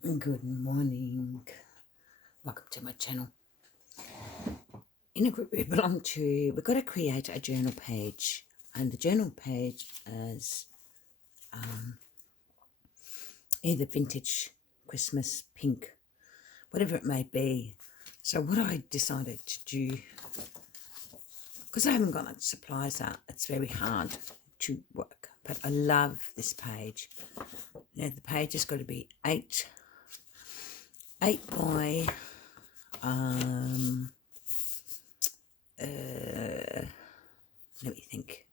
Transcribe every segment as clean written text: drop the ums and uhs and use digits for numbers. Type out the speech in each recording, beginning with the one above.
Good morning. Welcome to my channel. In a group we belong to, we've got to create a journal page, and the journal page is either vintage, Christmas, pink, whatever it may be. So what I decided to do, because I haven't got much supplies out, it's very hard to work, but I love this page. Now the page has got to be 8 by let me think.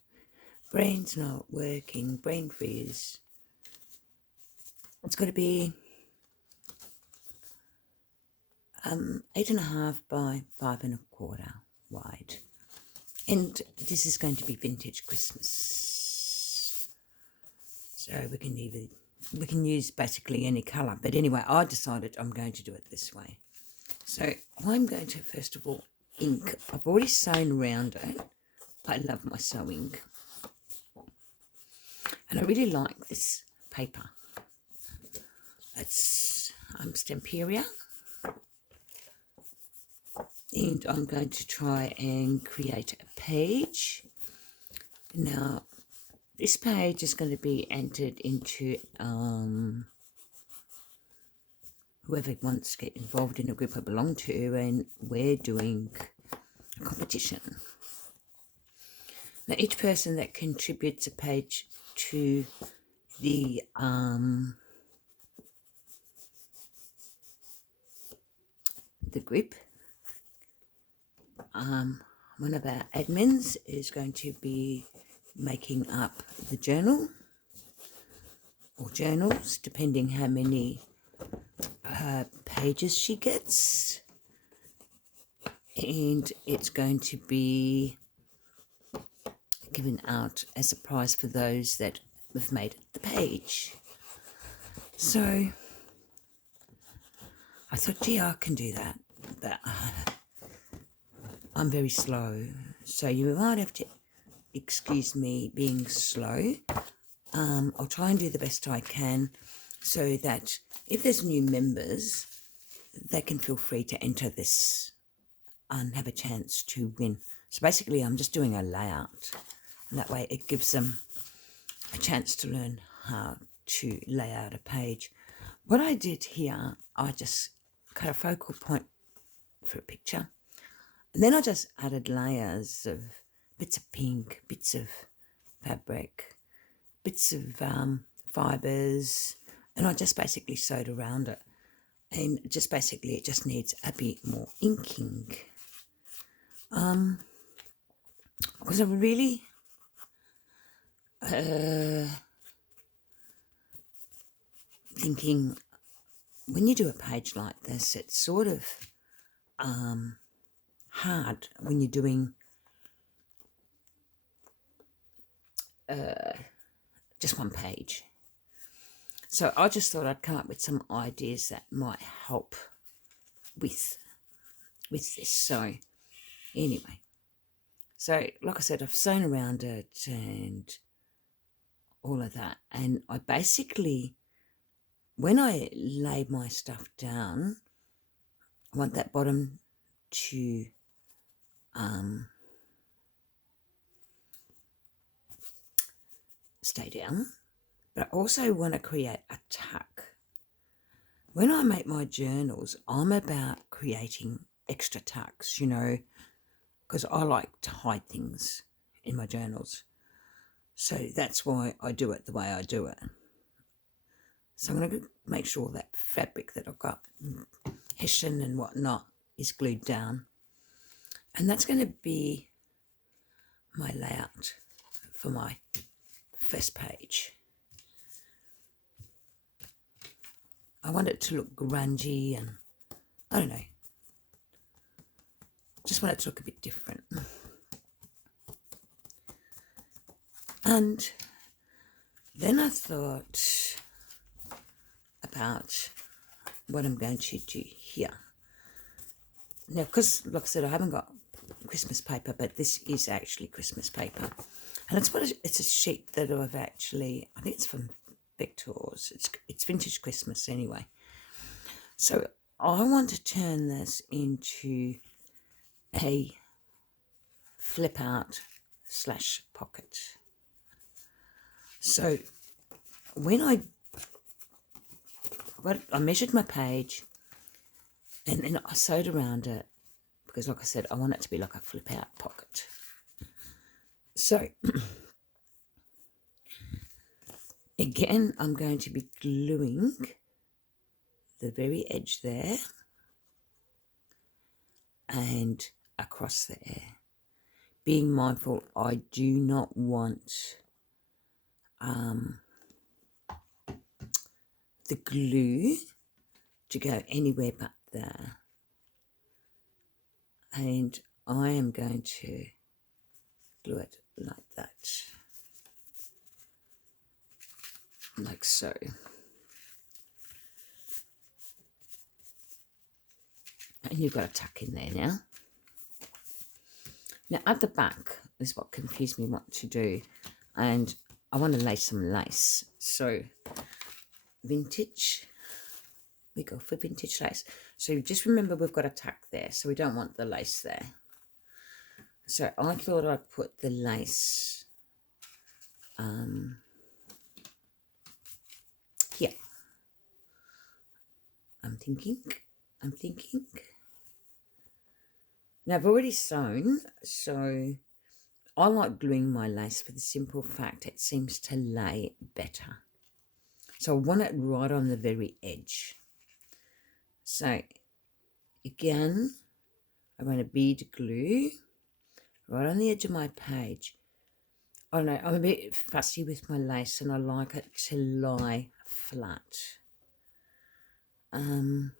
Brain's not working. Brain freeze. It's got to be 8.5 by 5.25 wide, and this is going to be vintage Christmas. So we can use basically any colour, but anyway, I decided I'm going to do it this way. So I'm going to first of all ink. I've already sewn around it. I love my sewing. And I really like this paper. It's Stamperia. And I'm going to try and create a page. Now, this page is going to be entered into whoever wants to get involved in a group I belong to, and we're doing a competition. Now, each person that contributes a page to the group, one of our admins is going to be making up the journal or journals, depending how many pages she gets, and it's going to be given out as a prize for those that have made the page. So I thought, gee, I can do that, but I'm very slow, so you might have to excuse me being slow. I'll try and do the best I can, so that if there's new members, they can feel free to enter this and have a chance to win. So basically I'm just doing a layout, and that way it gives them a chance to learn how to lay out a page. What I did here, I just cut a focal point for a picture, and then I just added layers of bits of pink, bits of fabric, bits of fibres, and I just basically sewed around it. And just basically it just needs a bit more inking. Because I'm really thinking, when you do a page like this, it's sort of hard when you're doing just one page. So I just thought I'd come up with some ideas that might help with this. So anyway, so like I said, I've sewn around it and all of that, and I basically, when I lay my stuff down, I want that bottom to stay down, but I also want to create a tuck. When I make my journals, I'm about creating extra tucks, you know, because I like to hide things in my journals. So that's why I do it the way I do it. So I'm going to make sure that fabric that I've got, hessian and whatnot, is glued down. And that's going to be my layout for my first page. I want it to look grungy, and I don't know, just want it to look a bit different. And then I thought about what I'm going to do here. Now, because like I said, I haven't got Christmas paper, but this is actually Christmas paper. And it's a sheet that I've actually, I think it's from Victor's. It's vintage Christmas anyway. So I want to turn this into a flip out / pocket. So when I measured my page and then I sewed around it because, like I said, I want it to be like a flip out pocket. So again, I'm going to be gluing the very edge there and across there. Being mindful, I do not want the glue to go anywhere but there. And I am going to glue it like that, like so. And you've got to tuck in there now. Now at the back is what confused me what to do, and I want to lay some lace. So vintage, we go for vintage lace. So just remember we've got a tuck there, so we don't want the lace there. So I thought I'd put the lace here. I'm thinking. Now I've already sewn, so I like gluing my lace for the simple fact it seems to lay better. So I want it right on the very edge. So again, I want a bead glue right on the edge of my page. I don't know, I'm a bit fussy with my lace and I like it to lie flat. And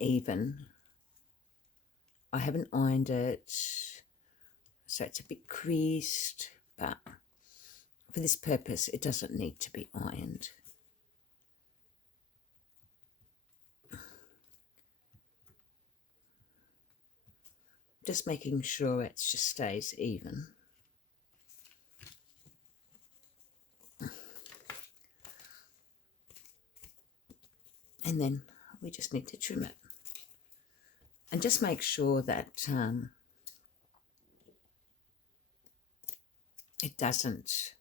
even. I haven't ironed it, so it's a bit creased, but for this purpose it doesn't need to be ironed. Just making sure it just stays even. And then we just need to trim it. And just make sure that it doesn't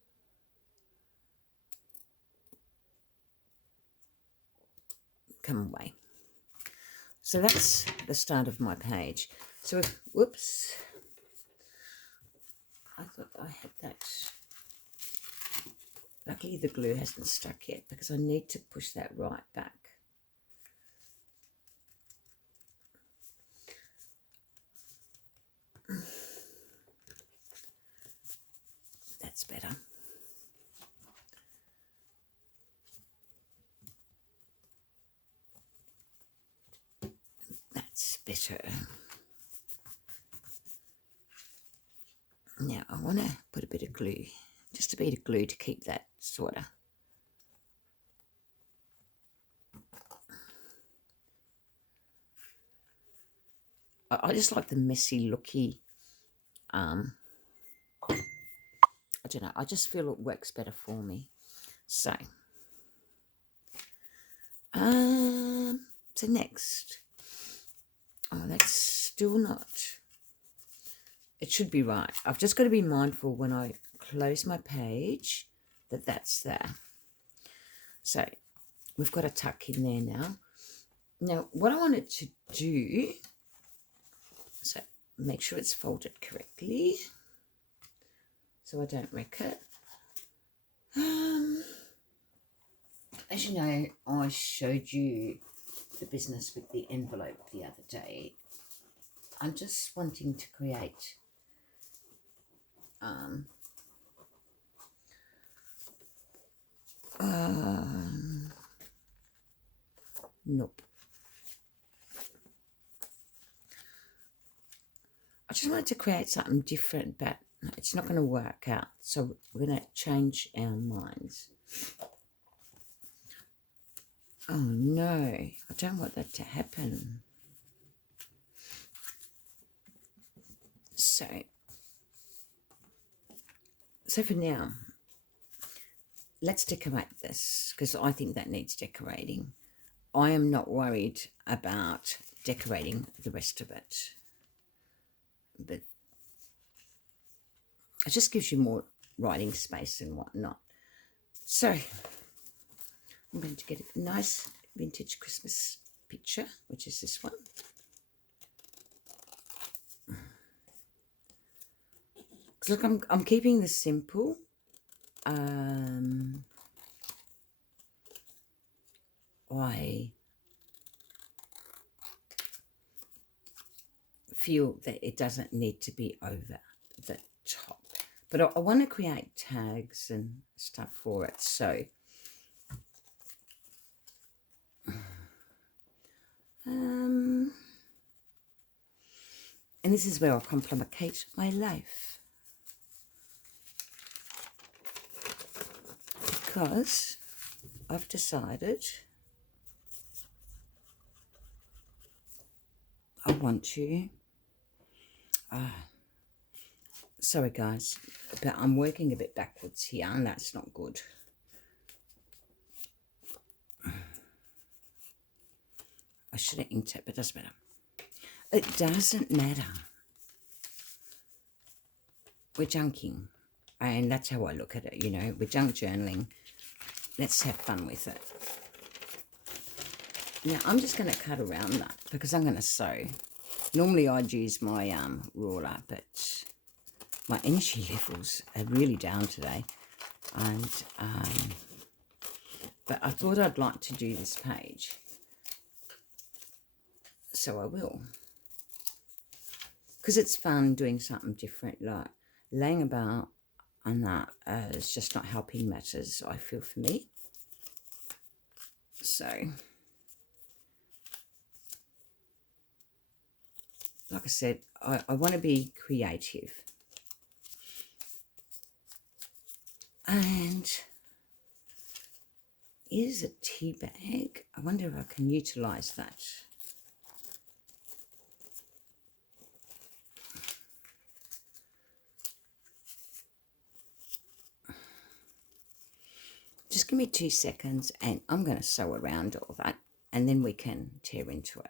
come away. So that's the start of my page. So if, whoops, I thought I had that. Luckily the glue hasn't stuck yet because I need to push that right back. That's better. That's better. Now I want to put a bit of glue, just a bit of glue to keep that sort of. I just like the messy looky, I don't know, I just feel it works better for me. So, so next, oh, that's still not, it should be right. I've just got to be mindful when I close my page that that's there. So, we've got a tuck in there now. Now, what I wanted to do, so make sure it's folded correctly so I don't wreck it. As you know, I showed you the business with the envelope the other day. I'm just wanting to create nope. I just wanted to create something different, but it's not going to work out. So we're going to change our minds. Oh no, I don't want that to happen. So for now, let's decorate this because I think that needs decorating. I am not worried about decorating the rest of it, but it just gives you more writing space and whatnot. So I'm going to get a nice vintage Christmas picture, which is this one. Look, I'm keeping this simple. I feel that it doesn't need to be over the top, but I want to create tags and stuff for it. So and this is where I'll complicate my life, because I've decided I want to, sorry guys, but I'm working a bit backwards here and that's not good. I should have inked it, but it doesn't matter. It doesn't matter. We're junking, and that's how I look at it, you know. We're junk journaling. Let's have fun with it. Now, I'm just going to cut around that because I'm going to sew. Normally, I'd use my ruler, but my energy levels are really down today. And but I thought I'd like to do this page, so I will. Because it's fun doing something different, like laying about, and that is just not helping matters, I feel, for me. So, like I said, I want to be creative. And here's a tea bag. I wonder if I can utilise that. Just give me 2 seconds and I'm going to sew around all that and then we can tear into it.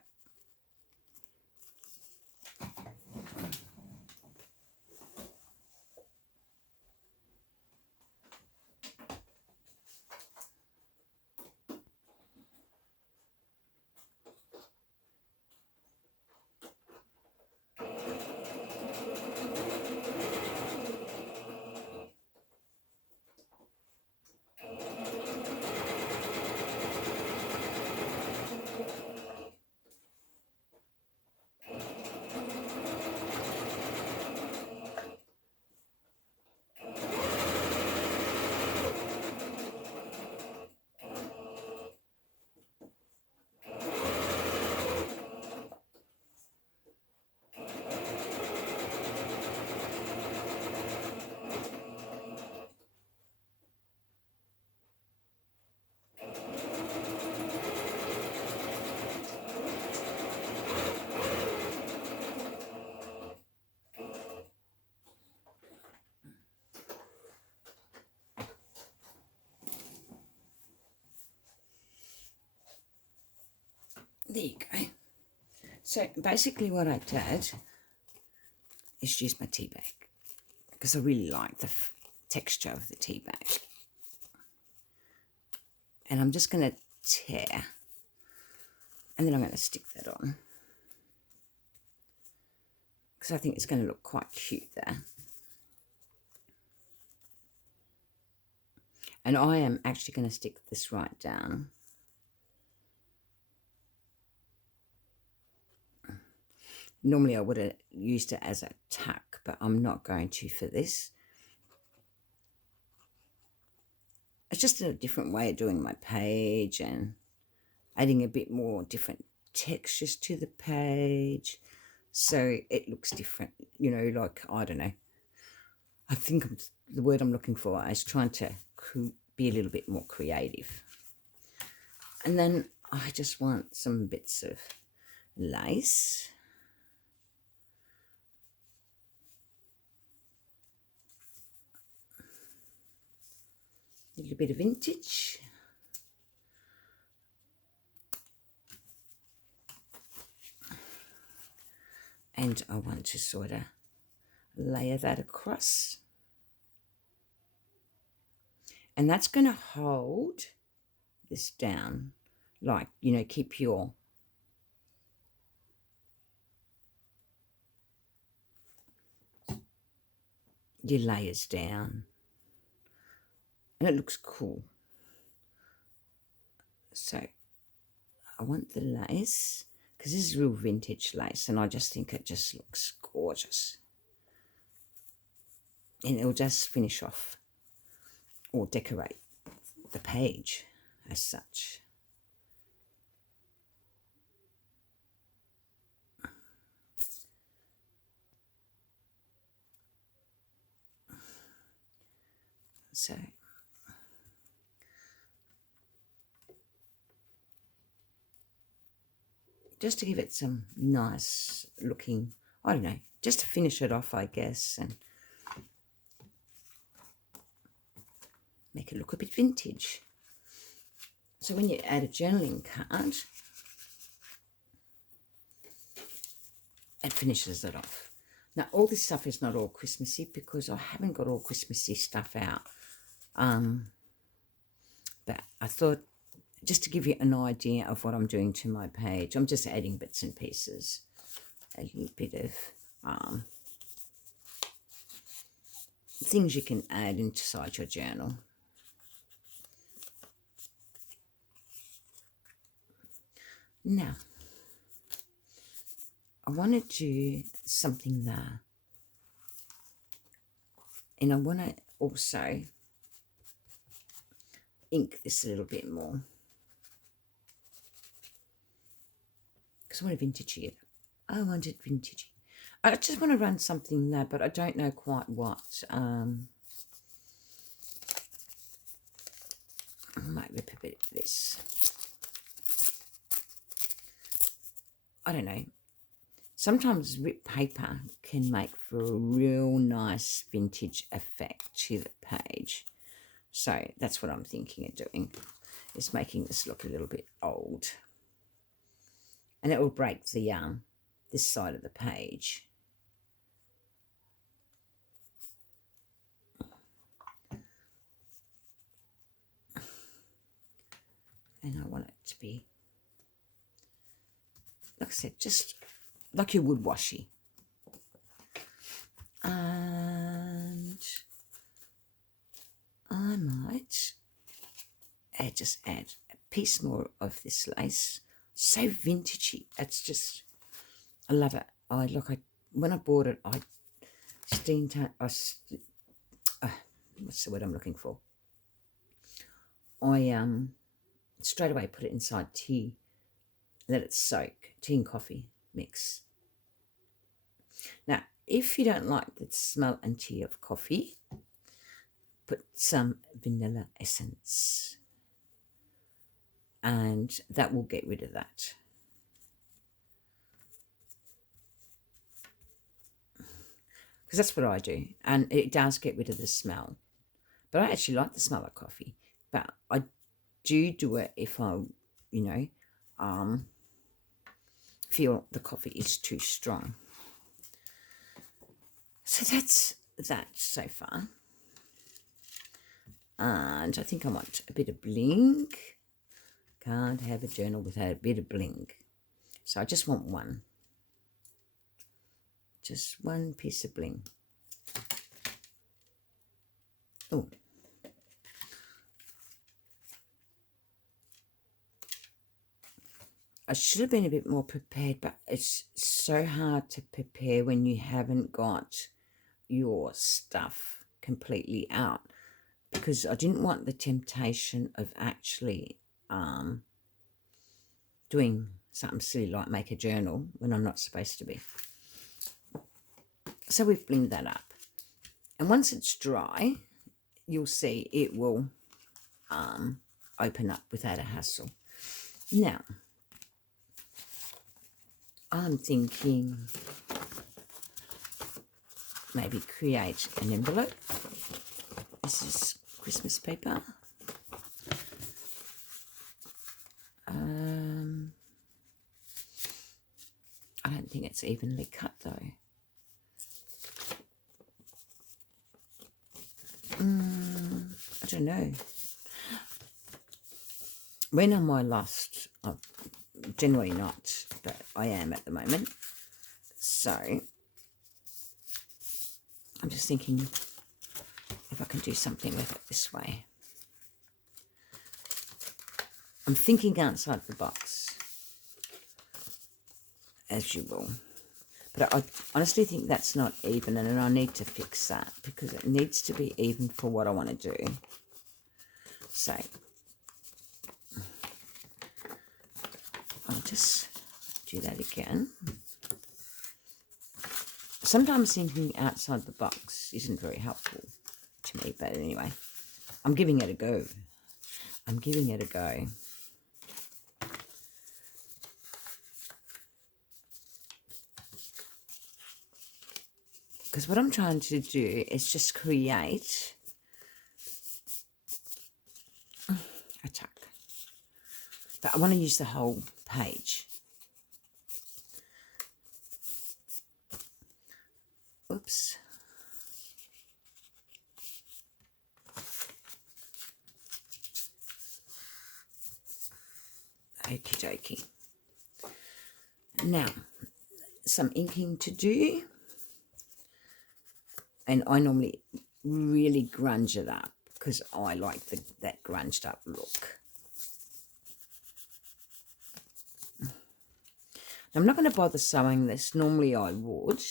There you go. So basically what I did is use my tea bag because I really like the texture of the tea bag. And I'm just going to tear and then I'm going to stick that on because I think it's going to look quite cute there. And I am actually going to stick this right down. Normally I would have used it as a tuck, but I'm not going to for this. It's just a different way of doing my page and adding a bit more different textures to the page. So it looks different, you know, like, I don't know. I think the word I'm looking for is trying to be a little bit more creative. And then I just want some bits of lace. A little bit of vintage. And I want to sort of layer that across. And that's going to hold this down, like, you know, keep your layers down. And it looks cool. So I want the lace, because this is real vintage lace, and I just think it just looks gorgeous. And it'll just finish off or decorate the page as such. So just to give it some nice looking, I don't know, just to finish it off, I guess, and make it look a bit vintage. So when you add a journaling card, it finishes it off. Now, all this stuff is not all Christmassy because I haven't got all Christmassy stuff out. But I thought, just to give you an idea of what I'm doing to my page, I'm just adding bits and pieces. A little bit of things you can add inside your journal. Now, I want to do something there. And I want to also ink this a little bit more. Because I want to vintage it. I want it vintagey. I just want to run something there, but I don't know quite what. I might rip a bit of this. I don't know. Sometimes ripped paper can make for a real nice vintage effect to the page. So that's what I'm thinking of doing, is making this look a little bit old. And it will break the this side of the page. And I want it to be, like I said, just like your wood washi. And I might just add a piece more of this lace. So vintagey. It's just, I love it. When I bought it, what's the word I'm looking for? I straight away put it inside tea, let it soak, tea and coffee mix. Now, if you don't like the smell and tea of coffee, put some vanilla essence, and that will get rid of that. Because that's what I do, and it does get rid of the smell. But I actually like the smell of coffee, but I do it if I, feel the coffee is too strong. So that's that so far. And I think I want a bit of bling. Can't have a journal without a bit of bling. So I just want one. Just one piece of bling. Oh. I should have been a bit more prepared, but it's so hard to prepare when you haven't got your stuff completely out, because I didn't want the temptation of actually doing something silly like make a journal when I'm not supposed to be. So we've blinged that up. And once it's dry, you'll see it will open up without a hassle. Now, I'm thinking maybe create an envelope. This is Christmas paper. it's evenly cut though. I don't know. When am I lost? Oh, generally not, but I am at the moment. So I'm just thinking if I can do something with it this way. I'm thinking outside the box, as you will. But I honestly think that's not even, and I need to fix that because it needs to be even for what I want to do. So I'll just do that again. Sometimes thinking outside the box isn't very helpful to me, but anyway, I'm giving it a go. I'm giving it a go. Because what I'm trying to do is just create a tuck. But I want to use the whole page. Oops. Okie dokie. Now, some inking to do. And I normally really grunge it up because I like that grunged up look. I'm not going to bother sewing this. Normally I would.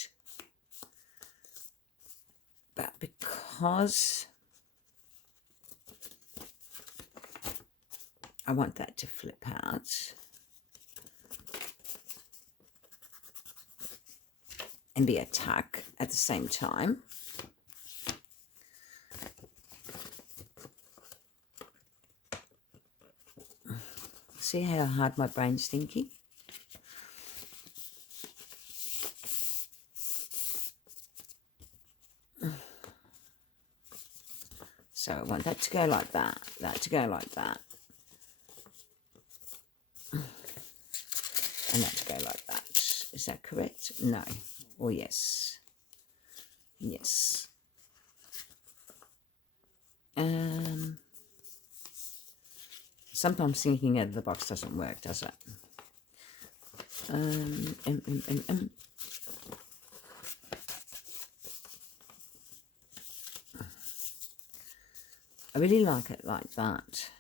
But because I want that to flip out, and be a tuck at the same time, see how hard my brain's thinking? So I want that to go like that, that to go like that, and that to go like that. Is that correct? No. Or yes. Yes. Sometimes thinking out of the box doesn't work, does it? I really like it like that.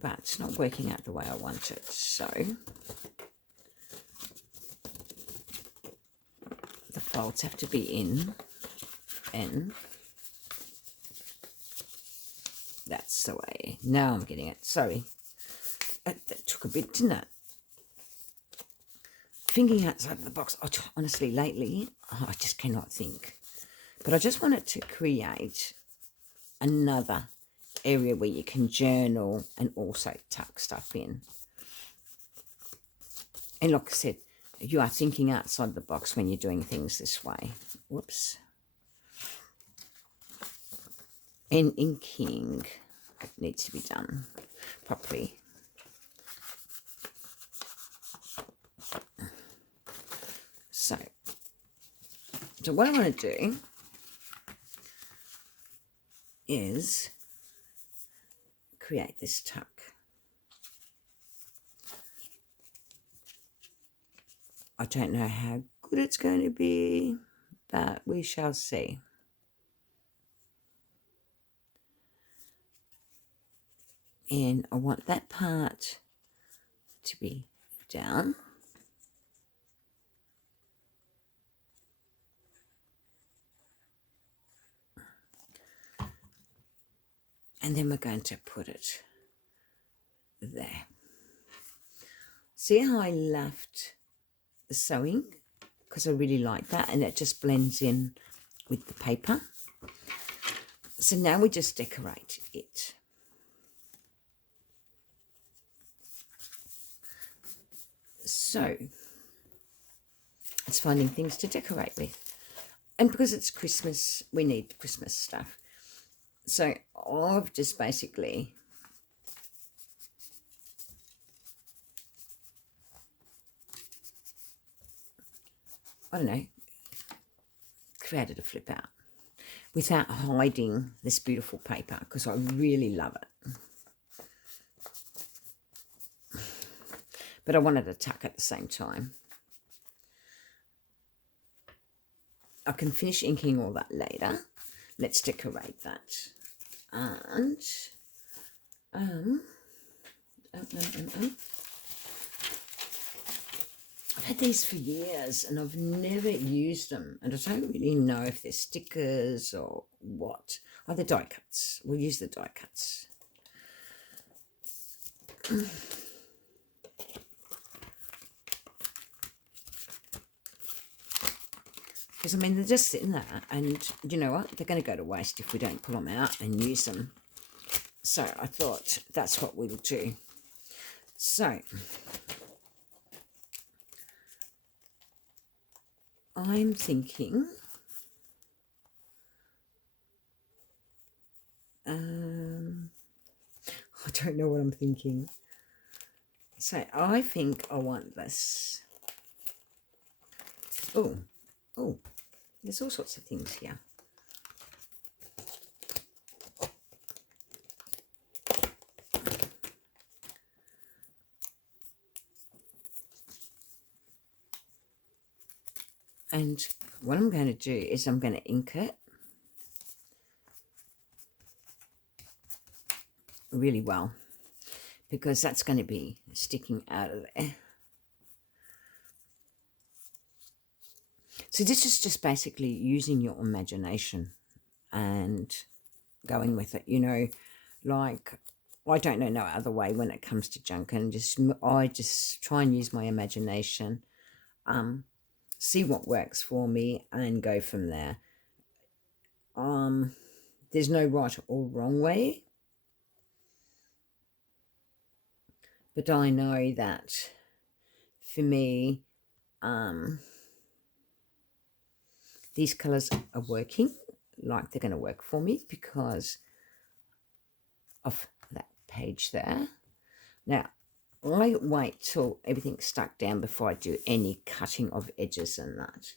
But it's not working out the way I want it, so the folds have to be in, and that's the way. Now I'm getting it. Sorry. That took a bit, didn't it? Thinking outside of the box, honestly, lately, I just cannot think. But I just wanted to create another area where you can journal and also tuck stuff in. And like I said, you are thinking outside the box when you're doing things this way. Whoops. And inking needs to be done properly. So what I want to do is create this tuck. I don't know how good it's going to be, but we shall see. And I want that part to be down. And then we're going to put it there. See how I left the sewing? Because I really like that, and it just blends in with the paper. So now we just decorate it. So it's finding things to decorate with. And because it's Christmas, we need Christmas stuff. So I've just basically, I don't know, created a flip out without hiding this beautiful paper because I really love it. But I wanted to tuck at the same time. I can finish inking all that later. Let's decorate that. And I've had these for years and I've never used them, and I don't really know if they're stickers or what. Oh, they're die cuts. We'll use the die cuts. Because, I mean, they're just sitting there, and you know what? They're going to go to waste if we don't pull them out and use them. So I thought that's what we'll do. So I'm thinking, I don't know what I'm thinking. So I think I want this. Oh, there's all sorts of things here. And what I'm going to do is I'm going to ink it really well, because that's going to be sticking out of there. So this is just basically using your imagination and going with it, you know, like I don't know no other way when it comes to junk, and I just try and use my imagination, see what works for me and go from there. There's no right or wrong way, but I know that for me, these colors are working like they're going to work for me because of that page there. Now, I wait till everything's stuck down before I do any cutting of edges and that.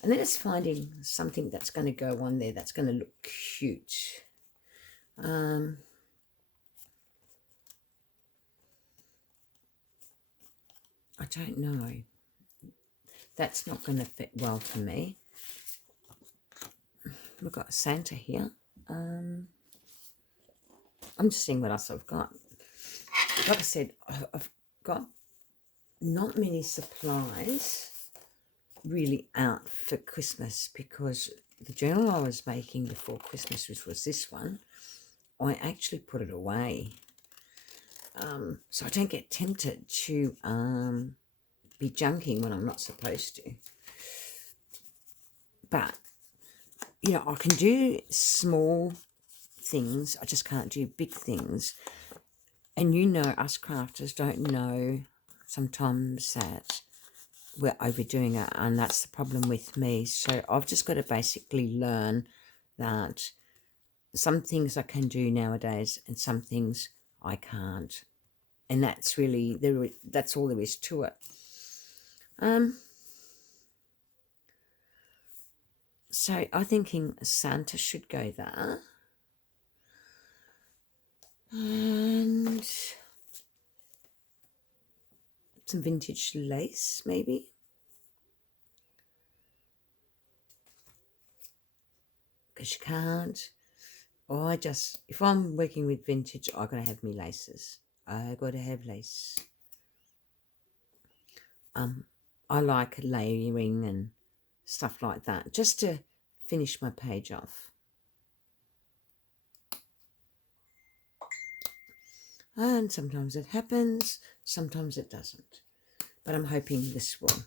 And then it's finding something that's going to go on there that's going to look cute. I don't know. That's not going to fit well for me. We've got Santa here. I'm just seeing what else I've got. Like I said, I've got not many supplies really out for Christmas, because the journal I was making before Christmas, which was this one, I actually put it away. So I don't get tempted to be junking when I'm not supposed to. But, you know, I can do small things. I just can't do big things. And you know, us crafters don't know sometimes that we're overdoing it, and that's the problem with me. So I've just got to basically learn that some things I can do nowadays and some things I can't. And that's really, that's all there is to it. So I'm thinking Santa should go there. And some vintage lace, maybe. Because you can't. If I'm working with vintage, I gotta have me laces. I gotta have lace. I like layering and stuff like that, just to finish my page off. And sometimes it happens, sometimes it doesn't. But I'm hoping this will.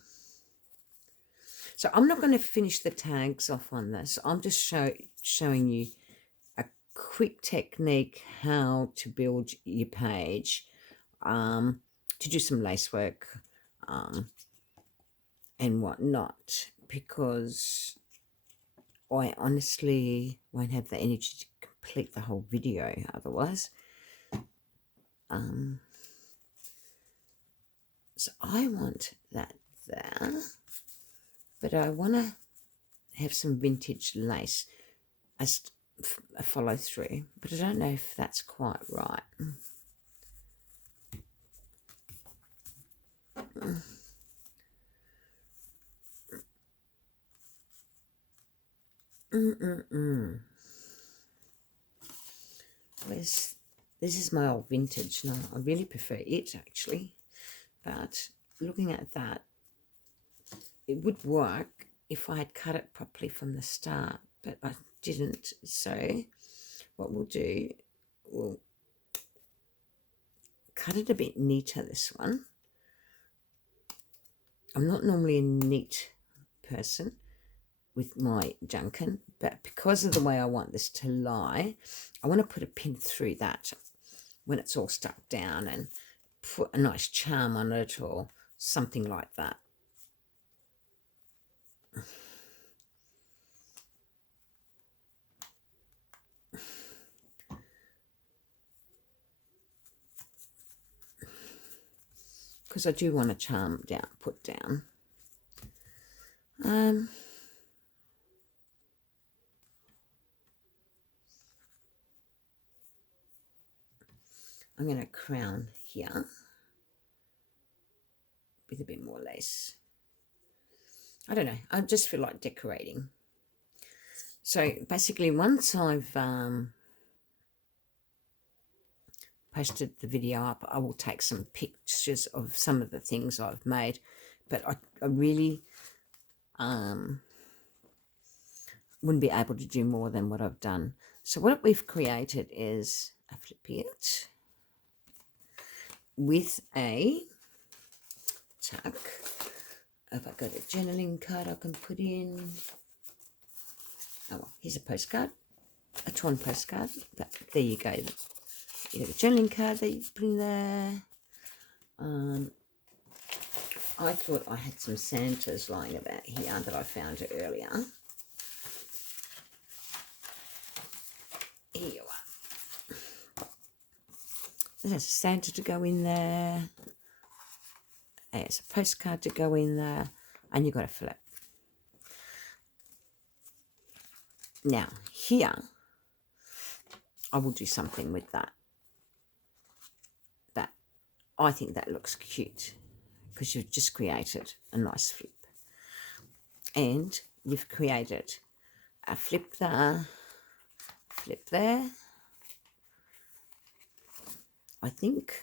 So I'm not going to finish the tags off on this. I'm just showing you a quick technique how to build your page, to do some lace work and whatnot, because I honestly won't have the energy to complete the whole video otherwise. So I want that there, but I want to have some vintage lace as a follow through, but I don't know if that's quite right. This is my old vintage. No, I really prefer it actually, but looking at that, it would work if I had cut it properly from the start, but I didn't. So what we'll do, we'll cut it a bit neater, this one. I'm not normally a neat person with my junkin, but because of the way I want this to lie, I want to put a pin through that when it's all stuck down and put a nice charm on it or something like that. Because I do want a charm down, put down. I'm going to crown here with a bit more lace. I don't know, I just feel like decorating. So basically, once I've posted the video up, I will take some pictures of some of the things I've made, but I really wouldn't be able to do more than what I've done. So what we've created is a flippet with a tuck. Have I got a journaling card I can put in? Oh, well, here's a postcard, a torn postcard, but there you go. You got a journaling card that you put in there. I thought I had some Santas lying about here that I found earlier. Here you are. There's a Santa to go in there. There's a postcard to go in there. And you've got a flip. Now, here, I will do something with that. I think that looks cute because you've just created a nice flip. And you've created a flip there, flip there. I think